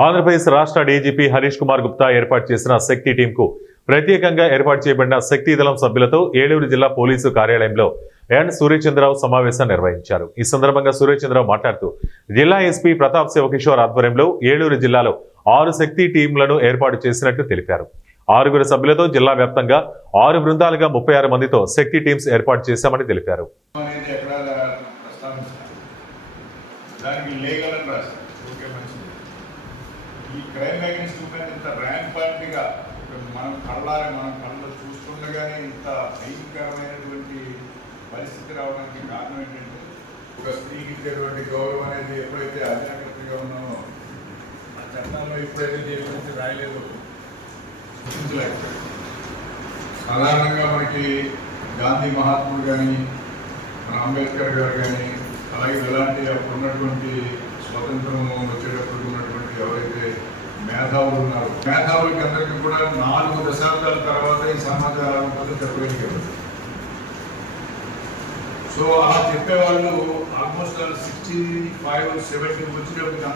ఆంధ్రప్రదేశ్ రాష్ట్ర డీజీపీ హరీష్ కుమార్ గుప్తా ఏర్పాటు చేసిన శక్తి టీంకు ప్రత్యేకంగా ఏర్పాటు చేయబడిన శక్తి దళం సభ్యులతో ఏలూరు జిల్లా పోలీసు కార్యాలయంలో ఎన్ సూర్యచంద్రరావు సమావేశం నిర్వహించారు. ఈ సందర్భంగా సూర్యచంద్రరావు మాట్లాడుతూ జిల్లా ఎస్పీ ప్రతాప్ శివకిషోర్ ఆధ్వర్యంలో ఏలూరు జిల్లాలో 6 శక్తి టీంలను ఏర్పాటు చేసినట్టు తెలిపారు. 6 సభ్యులతో జిల్లా వ్యాప్తంగా 6 బృందాలుగా 36 మందితో శక్తి టీమ్స్ ఏర్పాటు చేశామని తెలిపారు. ఈ క్రైమ్ అగైన్స్ ఉమెన్ ఇంత ర్యాంపంట్గా మనం కళ్ళలో చూస్తుండగానే ఇంత భయంకరమైనటువంటి పరిస్థితి రావడానికి కారణం ఏంటంటే, ఒక స్త్రీకి ఇచ్చేటువంటి గౌరవం అనేది ఎప్పుడైతే అజాగ్రత్తగా ఉన్నామో, ఆ చట్టాల్లో ఎప్పుడైతే దేవుడి రాయలేదు గుర్తించలేకపోయాం. సాధారణంగా మనకి గాంధీ మహాత్ముడు కానీ, మన అంబేద్కర్ గారు కానీ, అలాగే ఇలాంటి అప్పుడు ఉన్నటువంటి స్వతంత్రం వచ్చేటప్పుడు ఉన్నటువంటి ఎవరైతే మేధావులు ఉన్నారో, మేధావులకి అందరికీ కూడా 4 దశాబ్దాల తర్వాత ఈ సమాచారం కోసం చెప్పగలిగారు. సో అలా చెప్పేవాళ్ళు ఆల్మోస్ట్ 65-70 వచ్చినప్పుడు